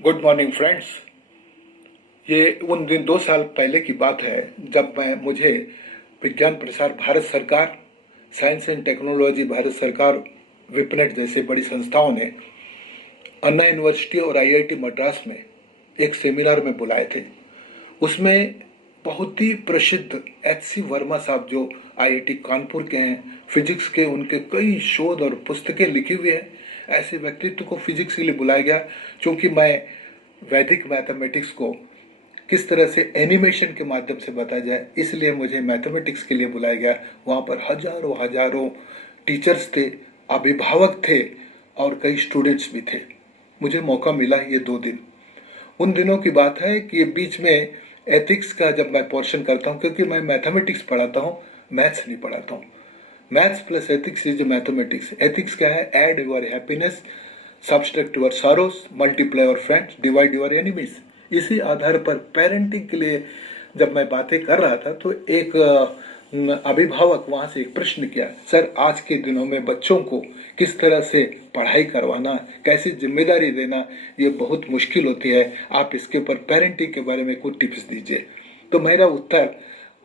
Good morning friends. ये उन दिन 2 साल पहले की बात है जब मुझे विज्ञान प्रसार भारत सरकार, साइंस एंड टेक्नोलॉजी भारत सरकार, विपनेट जैसे बड़ी संस्थाओं ने अन्ना यूनिवर्सिटी और आईआईटी मद्रास में एक सेमिनार में बुलाए थे। उसमें बहुत ही प्रसिद्ध एच.सी. वर्मा साहब जो आईआईटी कानपुर के हैं, फिजिक्स के उनके कई शोध और पुस्तकें लिखी हुई हैं, ऐसे व्यक्तित्व को फिजिक्स के लिए बुलाया गया। क्योंकि मैं वैदिक मैथमेटिक्स को किस तरह से एनिमेशन के माध्यम से बताया जाए, इसलिए मुझे मैथमेटिक्स के लिए बुलाया गया। वहाँ पर हजारों हजारों टीचर्स थे, अभिभावक थे और कई स्टूडेंट्स भी थे। मुझे मौका मिला ये 2 दिन। उन दिनों की बात है कि बीच में एथिक्स का जब मैं पोर्शन करता हूँ, क्योंकि मैं मैथमेटिक्स पढ़ाता हूँ, मैथ्स नहीं पढ़ाता हूँ। Maths plus ethics is mathematics. Ethics क्या है? Add your happiness, subtract your सरोस, multiply your friends, divide your enemies. इसी आधार पर पेरेंटिंग के लिए जब मैं बातें कर रहा था तो एक अभिभावक वहां से एक प्रश्न किया, सर आज के दिनों में बच्चों को किस तरह से पढ़ाई करवाना, कैसी जिम्मेदारी देना, ये बहुत मुश्किल होती है। आप इसके ऊपर पेरेंटिंग के बारे में कुछ टिप्स दीजिए। तो मेरा उत्तर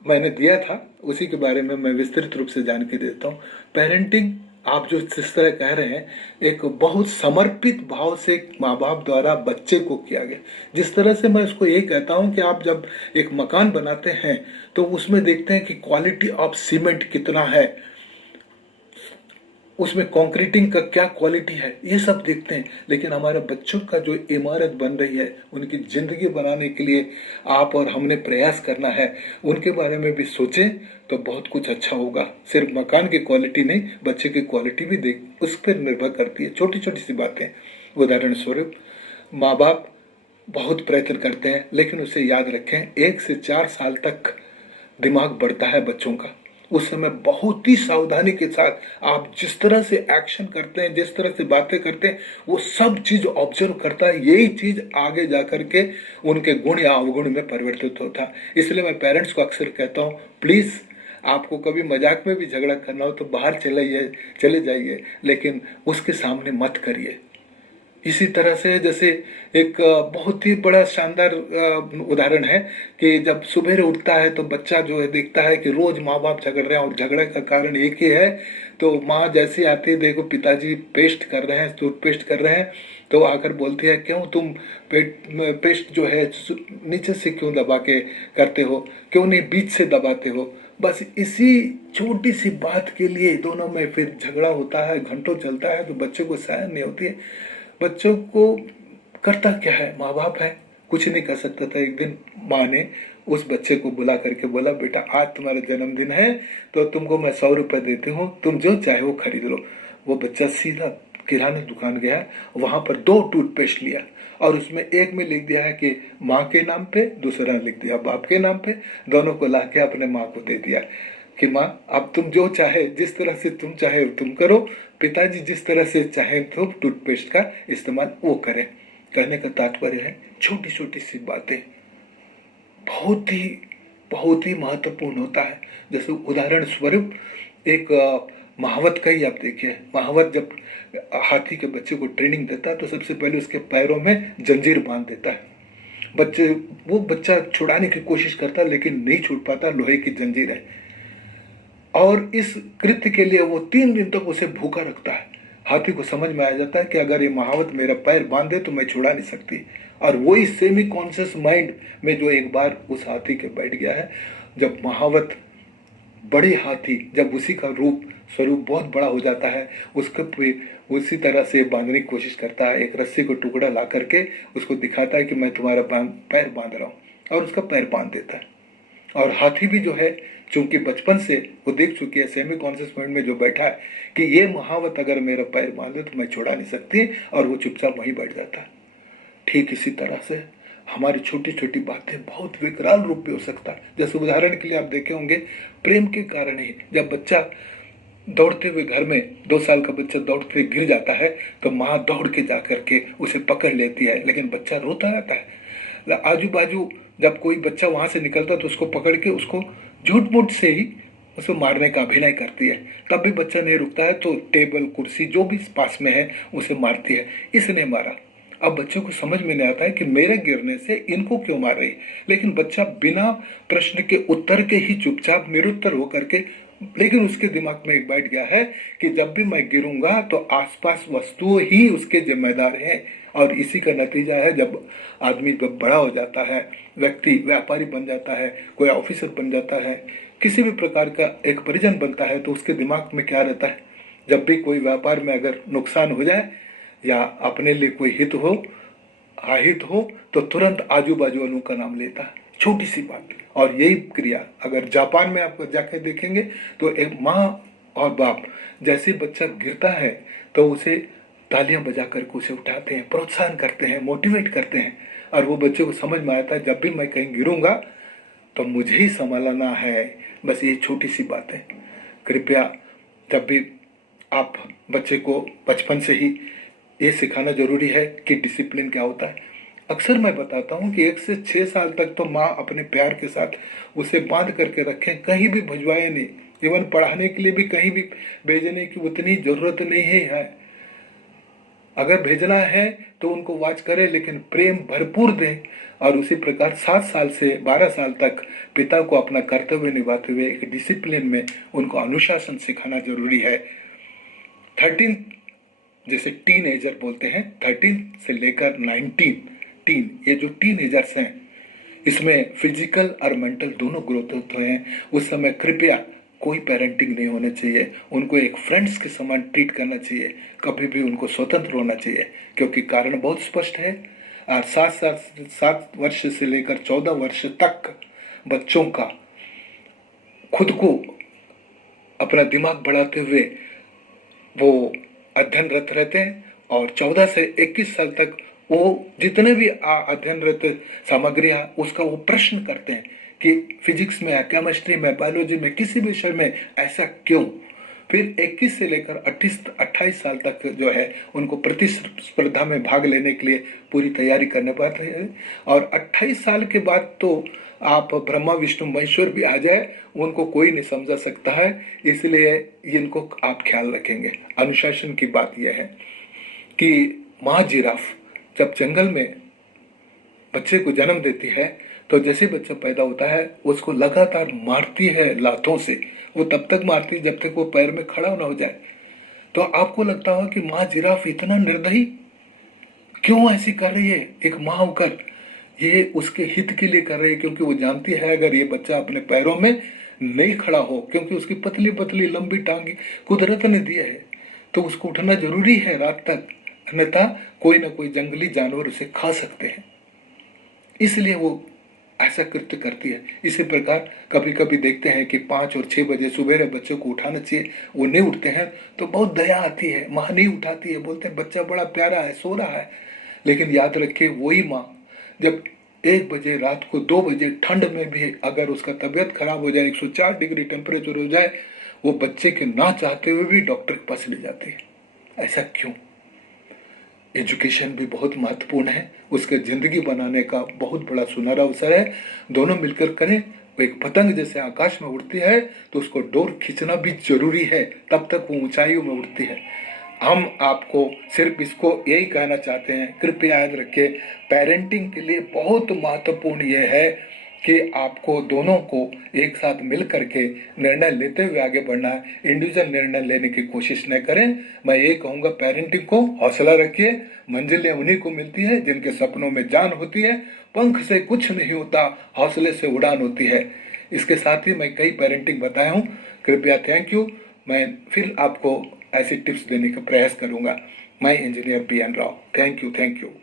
मैंने दिया था, उसी के बारे में मैं विस्तृत रूप से जानकारी देता हूँ। पेरेंटिंग आप जो जिस तरह कह रहे हैं, एक बहुत समर्पित भाव से माँ बाप द्वारा बच्चे को किया गया। जिस तरह से मैं उसको यही कहता हूँ कि आप जब एक मकान बनाते हैं तो उसमें देखते हैं कि क्वालिटी ऑफ सीमेंट कितना है, उसमें कंक्रीटिंग का क्या क्वालिटी है, ये सब देखते हैं। लेकिन हमारे बच्चों का जो इमारत बन रही है, उनकी जिंदगी बनाने के लिए आप और हमने प्रयास करना है, उनके बारे में भी सोचें तो बहुत कुछ अच्छा होगा। सिर्फ मकान की क्वालिटी नहीं, बच्चे की क्वालिटी भी देख उस पर निर्भर करती है। छोटी छोटी सी बातें, उदाहरण स्वरूप माँ बाप बहुत प्रयत्न करते हैं, लेकिन उसे याद रखें 1 से 4 साल तक दिमाग बढ़ता है बच्चों का। उस समय बहुत ही सावधानी के साथ आप जिस तरह से एक्शन करते हैं, जिस तरह से बातें करते हैं, वो सब चीज ऑब्जर्व करता है। यही चीज आगे जाकर के उनके गुण या अवगुण में परिवर्तित होता है। इसलिए मैं पेरेंट्स को अक्सर कहता हूँ, प्लीज आपको कभी मजाक में भी झगड़ा करना हो तो बाहर चले जाइए, लेकिन उसके सामने मत करिए। इसी तरह से जैसे एक बहुत ही बड़ा शानदार उदाहरण है कि जब सुबह उठता है तो बच्चा जो है देखता है कि रोज माँ बाप झगड़ रहे हैं और झगड़े का कारण एक ही है। तो माँ जैसे आती है, देखो पिताजी पेस्ट कर रहे हैं, टूथपेस्ट कर रहे हैं, तो आकर बोलती है क्यों तुम पेस्ट जो है नीचे से क्यों दबा के करते हो, क्यों नहीं बीच से दबाते हो। बस इसी छोटी सी बात के लिए दोनों में फिर झगड़ा होता है, घंटों चलता है, तो बच्चों को सहन नहीं होती है। बच्चों को करता क्या है, माँ बाप है, कुछ नहीं कर सकता था। एक दिन माँ ने उस बच्चे को बुला करके बोला, बेटा आज तुम्हारा जन्मदिन है तो तुमको मैं 100 रुपए देती हूँ, तुम जो चाहे वो खरीद लो। वो बच्चा सीधा किराने दुकान गया, वहां पर 2 टूथपेस्ट लिया और उसमें एक में लिख दिया है कि माँ के नाम पे, दूसरा लिख दिया बाप के नाम पे। दोनों को ला के अपने माँ को दे दिया कि माँ अब तुम जो चाहे, जिस तरह से तुम चाहे तुम करो, पिताजी जिस तरह से चाहे तो टूथपेस्ट का इस्तेमाल वो करें। कहने का तात्पर्य है छोटी छोटी सी बातें बहुत ही महत्वपूर्ण होता है। जैसे उदाहरण स्वरूप एक महावत का ही आप देखिए। महावत जब हाथी के बच्चे को ट्रेनिंग देता है तो सबसे पहले उसके पैरों में जंजीर बांध देता है। वो बच्चा छुड़ाने की कोशिश करता है लेकिन नहीं छूट पाता, लोहे की जंजीर है। और इस कृत्य के लिए वो 3 दिन तक उसे भूखा रखता है। हाथी को समझ में आ जाता है कि अगर ये महावत मेरा पैर बांधे तो मैं छुड़ा नहीं सकती। और वही सेमी कॉन्शियस माइंड में जो एक बार उस हाथी के बैठ गया है, जब महावत बड़े हाथी जब उसी का स्वरूप बहुत बड़ा हो जाता है, उसको उसी तरह से बांधने की कोशिश करता है। एक रस्सी को टुकड़ा ला करके उसको दिखाता है कि मैं तुम्हारा पैर बांध रहा हूँ, और उसका पैर बांध देता है। और हाथी भी जो है, चूंकि बचपन से वो देख चुकी है, सेमी कॉन्शियस माइंड में जो बैठा है कि ये महावत अगर मेरा पैर बांधे तो मैं छोड़ा नहीं सकती, और वो चुपचाप वहीं बैठ जाता है। ठीक इसी तरह से हमारी छोटी छोटी बातें बहुत विकराल रूप भी हो सकता है। जैसे उदाहरण के लिए आप देखे होंगे, प्रेम के कारण ही जब बच्चा दौड़ते हुए घर में 2 साल का बच्चा दौड़ते हुए गिर जाता है तो माँ दौड़ के जा करके उसे पकड़ लेती है, लेकिन बच्चा रोता रहता है। आजू बाजू जब कोई बच्चा वहां से निकलता तो उसको पकड़ के उसको झूठ मूठ से ही उसको मारने का अभिनय करती है। तब भी बच्चा नहीं रुकता है तो टेबल कुर्सी जो भी पास में है उसे मारती है, इसने मारा। अब बच्चे को समझ में नहीं आता है कि मेरे गिरने से इनको क्यों मार रही, लेकिन बच्चा बिना प्रश्न के उत्तर के ही चुपचाप निरुत्तर होकर के, लेकिन उसके दिमाग में एक बैठ गया है कि जब भी मैं गिरूंगा तो आसपास वस्तुएं ही उसके जिम्मेदार हैं। और इसी का नतीजा है, जब आदमी जब बड़ा हो जाता है, व्यक्ति व्यापारी बन जाता है, कोई ऑफिसर बन जाता है, किसी भी प्रकार का एक परिजन बनता है, तो उसके दिमाग में क्या रहता है, जब भी कोई व्यापार में अगर नुकसान हो जाए या अपने लिए कोई हित हो, अहित हो, तो तुरंत आजू बाजू वालों का नाम लेता है, छोटी सी बात। और यही क्रिया अगर जापान में आप जाकर देखेंगे तो एक माँ और बाप, जैसे बच्चा गिरता है तो उसे तालियां बजा करके उसे उठाते हैं, प्रोत्साहन करते हैं, मोटिवेट करते हैं। और वो बच्चे को समझ में आता है जब भी मैं कहीं गिरूंगा तो मुझे ही संभालना है। बस ये छोटी सी बात है। कृपया जब भी आप बच्चे को बचपन से ही ये सिखाना जरूरी है कि डिसिप्लिन क्या होता है। अक्सर मैं बताता हूँ कि 1 से 6 साल तक तो माँ अपने प्यार के साथ उसे बांध करके रखें, कहीं भी भिजवाए नहीं, इवन पढ़ाने के लिए भी कहीं भी भेजने की उतनी जरूरत नहीं है। अगर भेजना है तो उनको वाच करें, लेकिन प्रेम भरपूर दें। और उसी प्रकार 7 साल से 12 साल तक पिता को अपना कर्तव्य निभाते हुए एक डिसिप्लिन में उनको अनुशासन सिखाना जरूरी है। 13 जैसे टीनेजर बोलते हैं, 13 से लेकर 19 टीन, ये जो टीनेजर्स हैं, इसमें फिजिकल और मेंटल दोनों ग्रोथ होते हैं। उस समय कृपया कोई पेरेंटिंग नहीं होना चाहिए, उनको एक फ्रेंड्स के समान ट्रीट करना चाहिए, कभी भी उनको स्वतंत्र होना चाहिए, क्योंकि कारण बहुत स्पष्ट है। और 7 वर्ष से लेकर 14 वर्ष तक बच्चों का खुद को अपना दिमाग बढ़ाते हुए वो अध्ययनरत रहते हैं, और 14 से 21 साल तक वो जितने भी अध्ययनरत सामग्री है उसका वो प्रश्न करते हैं कि फिजिक्स में, केमिस्ट्री में, बायोलॉजी में, किसी भी विषय में ऐसा क्यों। फिर 21 से लेकर 28 साल तक जो है उनको प्रतिस्पर्धा में भाग लेने के लिए पूरी तैयारी करने पड़ती है। और 28 साल के बाद तो आप ब्रह्मा विष्णु महेश्वर भी आ जाए, उनको कोई नहीं समझा सकता है। इसलिए इनको आप ख्याल रखेंगे। अनुशासन की बात यह है कि माँ जिराफ जब जंगल में बच्चे को जन्म देती है तो जैसे बच्चा पैदा होता है उसको लगातार मारती है लातों से। वो तब तक मारती है जब तक वो पैर में खड़ा ना हो जाए। तो आपको लगता होगा कि माँ जिराफ इतना निर्दयी क्यों ऐसी कर रही है। एक माँ होकर ये उसके हित के लिए कर रही है, क्योंकि वो जानती है अगर ये बच्चा अपने पैरों में नहीं खड़ा हो, क्योंकि उसकी पतली पतली लंबी टांगी कुदरत ने दी है, तो उसको उठना जरूरी है रात तक, अन्यथा कोई ना कोई जंगली जानवर उसे खा सकते हैं। इसलिए वो ऐसा कृत्य करती है। इसी प्रकार कभी कभी देखते हैं कि 5 और 6 बजे सुबह बच्चों को उठाना चाहिए, वो नहीं उठते हैं तो बहुत दया आती है। माँ नहीं उठाती है, बोलते हैं बच्चा बड़ा प्यारा है, सो रहा है। लेकिन याद रखिए वही माँ जब 1 बजे रात को 2 बजे ठंड में भी अगर उसका तबीयत खराब हो जाए, 104 डिग्री टेम्परेचर हो जाए, वो बच्चे के ना चाहते हुए भी डॉक्टर के पास ले जाती है। ऐसा क्यों। एजुकेशन भी बहुत महत्वपूर्ण है, उसके जिंदगी बनाने का बहुत बड़ा सुनहरा अवसर है। दोनों मिलकर करें। एक पतंग जैसे आकाश में उड़ती है तो उसको डोर खींचना भी जरूरी है, तब तक वो ऊंचाइयों में उड़ती है। हम आपको सिर्फ इसको यही कहना चाहते हैं, कृपया याद रखिए पेरेंटिंग के लिए बहुत महत्वपूर्ण यह है कि आपको दोनों को एक साथ मिल करके निर्णय लेते हुए आगे बढ़ना है। इंडिविजुअल निर्णय लेने की कोशिश न करें। मैं ये कहूँगा पेरेंटिंग को हौसला रखिए। मंजिलें उन्हीं को मिलती है जिनके सपनों में जान होती है। पंख से कुछ नहीं होता, हौसले से उड़ान होती है। इसके साथ ही मैं कई पेरेंटिंग बताया हूँ। कृपया थैंक यू। मैं फिर आपको ऐसी टिप्स देने का प्रयास करूँगा। मैं engineer BN Rao. Thank you.